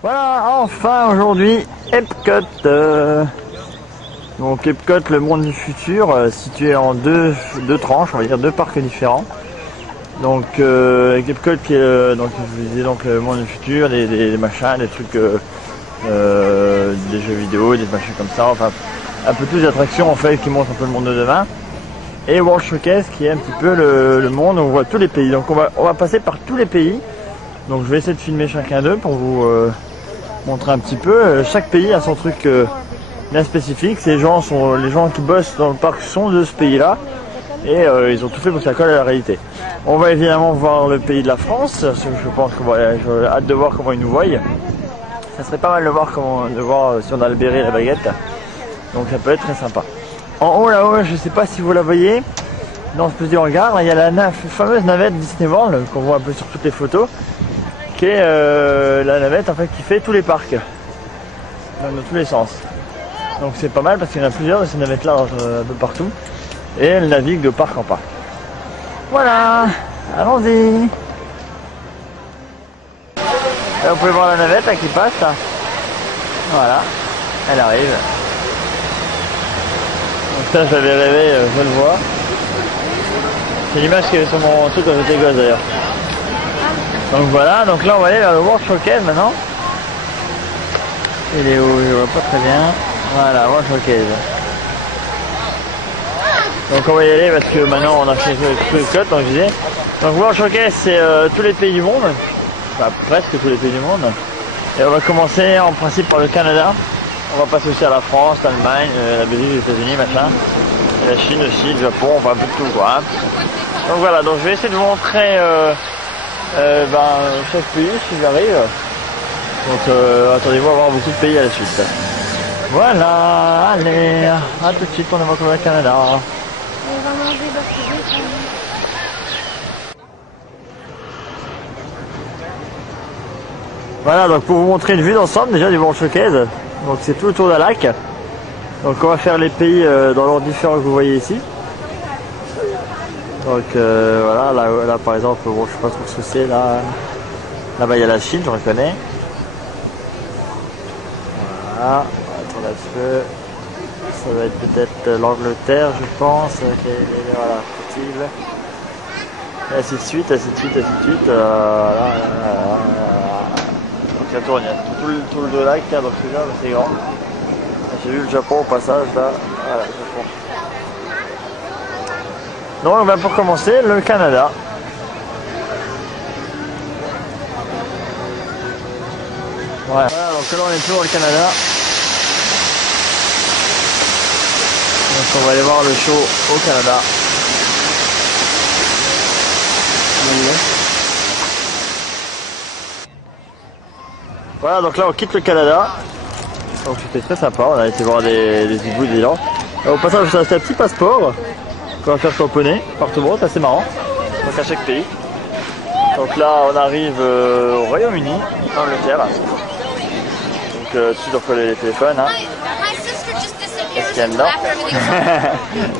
Voilà, enfin aujourd'hui, Epcot. Donc Epcot, le monde du futur, situé en deux tranches, on va dire deux parcs différents. Donc avec Epcot qui est donc, je vous disais, donc le monde du futur, des machins, des trucs, des jeux vidéo, des machins comme ça, enfin un peu toutes les attractions en fait qui montrent un peu le monde de demain. Et World Showcase qui est un petit peu le monde où on voit tous les pays. Donc on va passer par tous les pays. Donc je vais essayer de filmer chacun d'eux pour vous montrer un petit peu. Chaque pays a son truc bien spécifique. Les gens qui bossent dans le parc sont de ce pays-là. Et ils ont tout fait pour que ça colle à la réalité. On va évidemment voir le pays de la France. Parce que je pense que j'ai hâte de voir comment ils nous voient. Ça serait pas mal de voir si on a le béret et la baguette. Donc ça peut être très sympa. En haut là-haut, je sais pas si vous la voyez, dans ce petit hangar, il y a la fameuse navette Disney World qu'on voit un peu sur toutes les photos, qui est la navette en fait qui fait tous les parcs, dans tous les sens. Donc c'est pas mal parce qu'il y en a plusieurs de ces navettes là un peu partout, et elle navigue de parc en parc. Voilà, allons-y. Là, vous pouvez voir la navette là, qui passe là. Voilà, elle arrive. Donc ça j'avais rêvé, je le vois. C'est l'image qu'il y avait sur mon truc quand j'étais gosse d'ailleurs. Donc voilà, donc là on va aller vers le World Showcase maintenant. Il est où? Je vois pas très bien. Voilà, World Showcase. Donc on va y aller parce que maintenant on a fait tout le code, donc je disais. Donc World Showcase c'est tous les pays du monde. Enfin presque tous les pays du monde. Et on va commencer en principe par le Canada. On va passer aussi à la France, l'Allemagne, la Belgique, les États-Unis, machin. Et la Chine aussi, le Japon, enfin un peu de tout quoi. Donc voilà, donc je vais essayer de vous montrer chaque pays si j'arrive. Donc attendez-vous à voir beaucoup de pays à la suite. Voilà, allez, à tout de suite, on va voir le Canada. Voilà, donc pour vous montrer une vue d'ensemble déjà du World Showcase. Donc c'est tout autour d'un lac. Donc on va faire les pays dans l'ordre différent que vous voyez ici. Donc voilà, là par exemple, bon, je sais pas trop ce que c'est là. Là-bas il y a la Chine, je reconnais. Voilà, on va attendre un peu. Ça va être peut-être l'Angleterre, je pense. Voilà, possible. Et ainsi de suite, ainsi de suite, ainsi de suite. Voilà. Donc ça tourne, il y a tout le lac, donc celui-là c'est grand. J'ai vu le Japon au passage là. Voilà, le Japon. Donc ben, pour commencer, le Canada. Voilà, donc là on est toujours au Canada. Donc on va aller voir le show au Canada. Voilà, donc là on quitte le Canada. Donc c'était très sympa, on a été voir des igloos des gens. Au passage, j'ai acheté un petit passeport qu'on va faire tamponner par tout le monde, c'est assez marrant. Donc à chaque pays. Donc là on arrive au Royaume-Uni, en Angleterre. Donc tout de suite on fait les téléphones. Hein. Qu'est-ce qu'il y a dedans?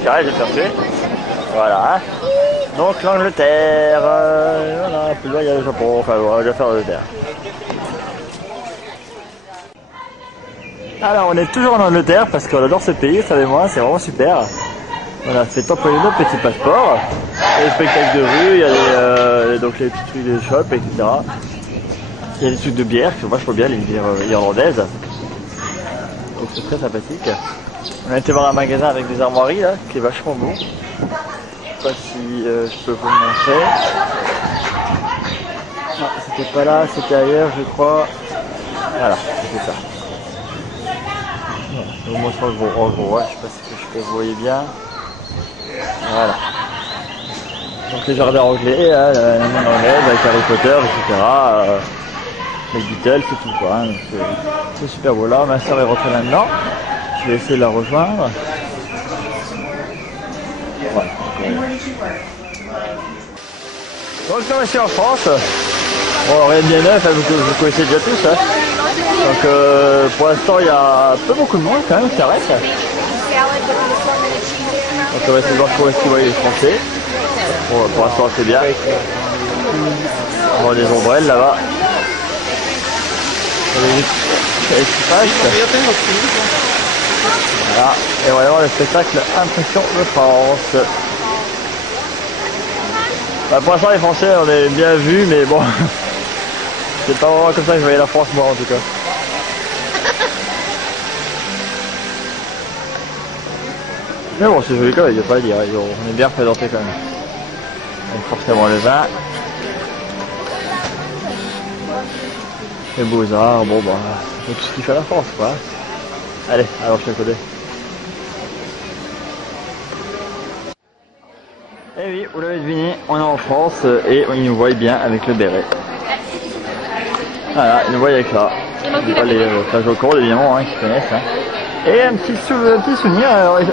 Carré, j'ai fait. Voilà. Donc l'Angleterre, voilà, plus loin il y a le Japon, enfin on va déjà faire l'Angleterre. Alors on est toujours en Angleterre parce qu'on adore ce pays, savez-moi, c'est vraiment super. On a fait tamponner nos petits passeports. Il y a les spectacles de rue, il y a donc les petits trucs de shop, etc. Il y a des trucs de bière qui sont vachement bien, les bières irlandaises. Donc c'est très sympathique. On a été voir un magasin avec des armoiries là, qui est vachement beau. Je sais pas si je peux vous le montrer. Non, c'était pas là, c'était ailleurs je crois. Voilà, c'était ça. Moi je pense que je vois, je sais pas si vous voyez bien. Voilà. Donc les jardins anglais, la main anglaise avec Harry Potter, etc. Les Beatles, c'est tout quoi. Hein. C'est super beau là, ma soeur est rentrée là-dedans. Je vais essayer de la rejoindre. Voilà. Donc là ici en France, bon, rien de bien neuf, hein, vous connaissez déjà tous. Hein. Donc pour l'instant il y a pas beaucoup de monde quand même qui arrête. Donc on va essayer de voir comment est-ce qu'ils voient les Français. Bon, pour l'instant c'est bien. On voit des ombrelles là-bas. Voilà, et on va voir le spectacle Impression de France. Bah, pour l'instant les Français on est bien vus, mais bon, c'est pas vraiment comme ça que je voyais la France moi en tout cas. Mais bon, c'est joli quand même, il n'y a pas à dire, on est bien représenté quand même. Donc forcément le vin. Les beaux-arts, bon bah, c'est tout ce qui fait la France quoi. Allez, alors je te côté. Eh oui, vous l'avez deviné, on est en France et ils nous voient bien avec le béret. Voilà, ils nous voient avec ça. Pas les plages au cours évidemment, hein, qui connaissent. Hein. Et un petit souvenir,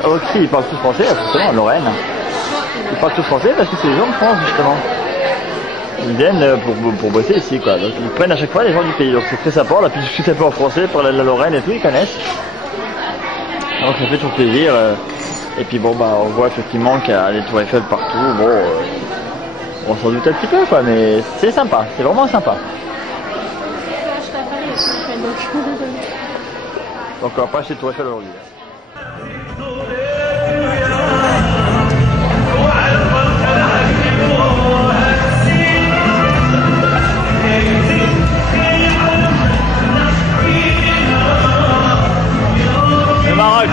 aussi ils parlent tous français, forcément, Lorraine. Ils parlent tous français parce que c'est les gens de France justement. Ils viennent pour bosser ici quoi. Donc ils prennent à chaque fois les gens du pays. Donc c'est très sympa, la plus sympa en français, pour la Lorraine et tout, ils connaissent. Donc ça fait tout plaisir. Et puis bon bah on voit effectivement qu'il y a des tours Eiffel partout. Bon, on s'en doute un petit peu quoi, mais c'est sympa, c'est vraiment sympa. Donc on va pas acheter le tour Eiffel aujourd'hui. Le Maroc.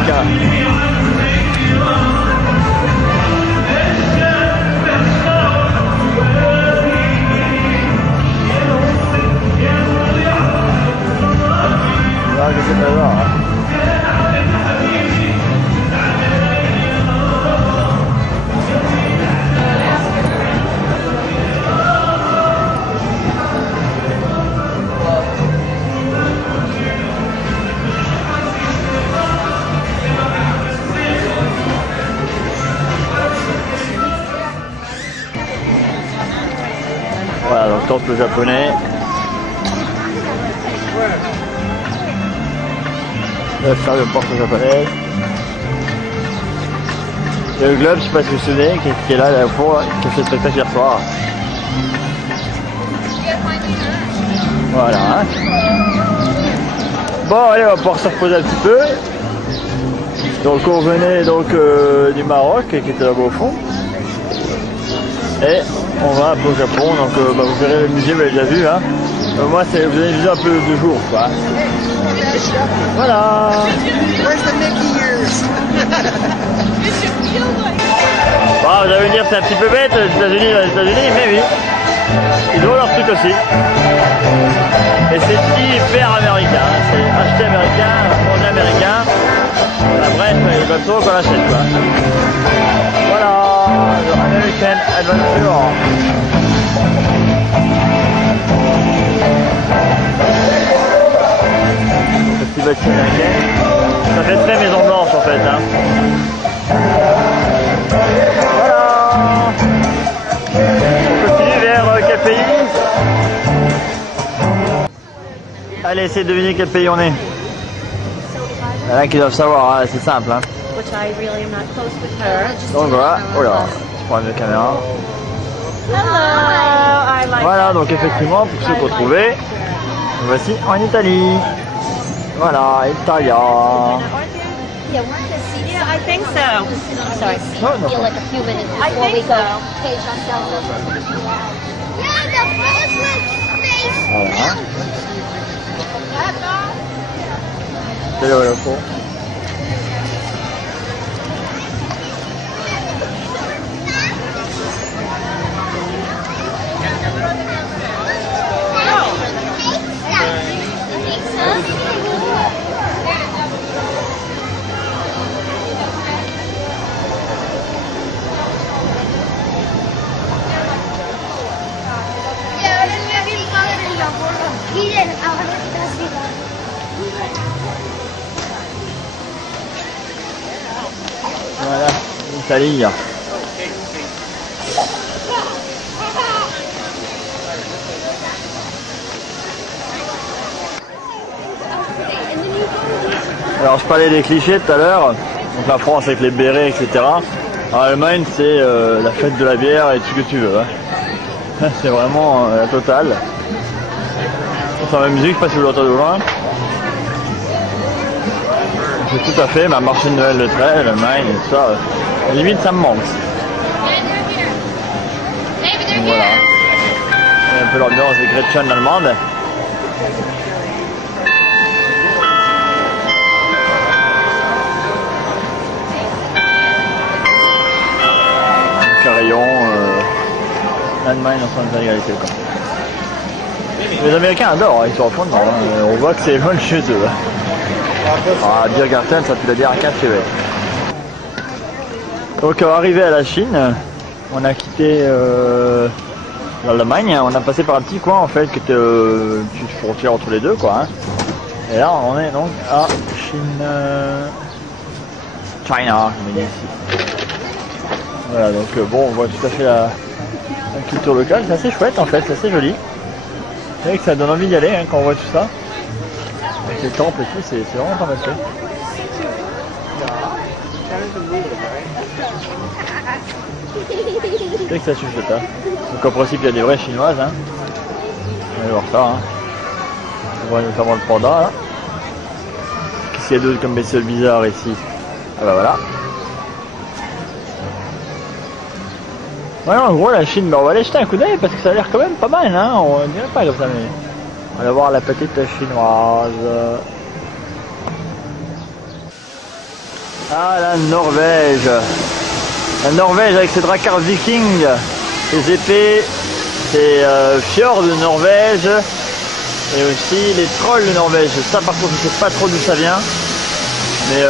Voilà, donc temple japonais. Le fameux porte japonais. Et le globe, je sais pas si vous vous souvenez, qui est là, pour qui a fait le spectacle hier soir. Voilà. Bon, allez, on va pouvoir se reposer un petit peu. Donc on venait donc du Maroc, qui était là-bas au fond. Et on va un peu au Japon, donc bah, vous verrez le musée, vous l'avez déjà vu. Hein. Moi, vous avez vu un peu de jour, quoi. Voilà. Bon, vous allez me dire, c'est un petit peu bête, les États-Unis, mais oui. Ils ont leur truc aussi. Et c'est hyper américain. Hein. C'est acheté américain, manger américain. Enfin, bref, il va trop qu'on l'achète, quoi. Voilà, le American Adventure. Petit bâtiment américain. Ça fait très maison blanche en fait. Hein. Voilà. On continue vers quel pays? Allez, essayez de deviner quel pays on est. Il y en a qui doivent savoir, hein, c'est simple. Hein. Donc voilà, oh là, je prends la caméra. Voilà, donc effectivement, pour ceux qu'on trouvait, voici en Italie. Voilà, Italia. Yeah, I think so. Sorry. No, no. Feel like a few minutes before we go page ourselves over. Yeah, the priceless space. Voilà. C'est le voilà fond. Voilà, l'Italie. Alors je parlais des clichés tout à l'heure, donc la France avec les bérets, etc. En Allemagne c'est la fête de la bière et tout ce que tu veux. Hein. C'est vraiment la totale. C'est la musique, je sais pas si vous l'entendez au loin. C'est tout à fait ma marché de Noël de trait, le mine et tout ça. Limite ça me manque. Donc voilà. Et un peu l'ambiance des Gretchen allemande. Carillon, l'Allemagne en train de faire égalité quoi. Les Américains adorent, ils sont à fond dedans, hein. On voit que c'est loin de chez eux. Ah, Biergarten, ça peut le dire à café, ouais. Donc arrivé à la Chine, on a quitté l'Allemagne, on a passé par un petit coin en fait qui était une petite frontière entre les deux quoi. Hein. Et là on est donc à Chine, China, comme on dit ici. Voilà donc bon on voit tout à fait la culture locale, c'est assez chouette en fait, c'est assez joli. C'est vrai que ça donne envie d'y aller hein, quand on voit tout ça. Avec les temples et tout, c'est vraiment pas mal fait. C'est que ça suffit ça. Donc en principe il y a des vraies chinoises. Hein. On va aller voir ça. Hein. On voit notamment le panda là. Qu'est-ce qu'il y a d'autre comme bestiole bizarre ici? Ah bah voilà. Ouais en gros la Chine, bah, on va aller jeter un coup d'œil parce que ça a l'air quand même pas mal hein. On dirait pas comme ça mais. On va aller voir la petite chinoise. Ah la Norvège. La Norvège avec ses dracars vikings, ses épées, ses fjords de Norvège et aussi les trolls de Norvège. Ça par contre je sais pas trop d'où ça vient. Mais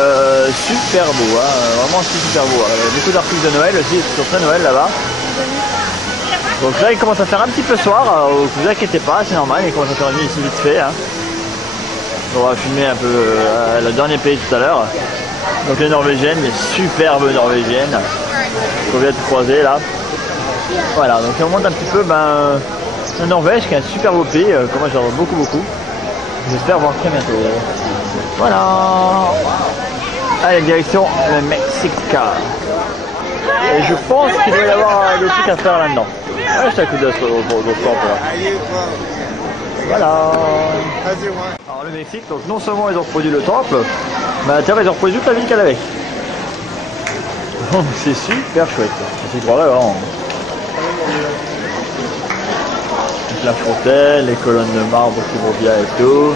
super beau, hein, vraiment super beau. Il y a beaucoup d'articles de Noël aussi, sur très Noël là-bas. Donc là il commence à faire un petit peu soir, vous inquiétez pas, c'est normal, il commence à faire nuit ici vite fait. Hein. On va filmer un peu le dernier pays tout à l'heure. Donc les Norvégiennes, les superbes Norvégiennes qu'on vient de croiser là. Voilà, donc on monte un petit peu la Norvège qui est un super beau pays, que moi j'adore beaucoup. J'espère voir très bientôt. Voilà. Allez, direction le Mexique. Et je pense qu'il doit y avoir des trucs à faire là-dedans. Ouais, je t'ai un coup d'œil au temple là. Voilà. Alors le Mexique, donc non seulement ils ont reproduit le temple, mais à l'intérieur ils ont reproduit toute la ville qu'elle avait. Donc c'est super chouette. C'est croirais vraiment. La fontaine, les colonnes de marbre qui vont bien et tout.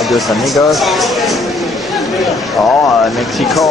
Adios amigos. Oh, Mexico.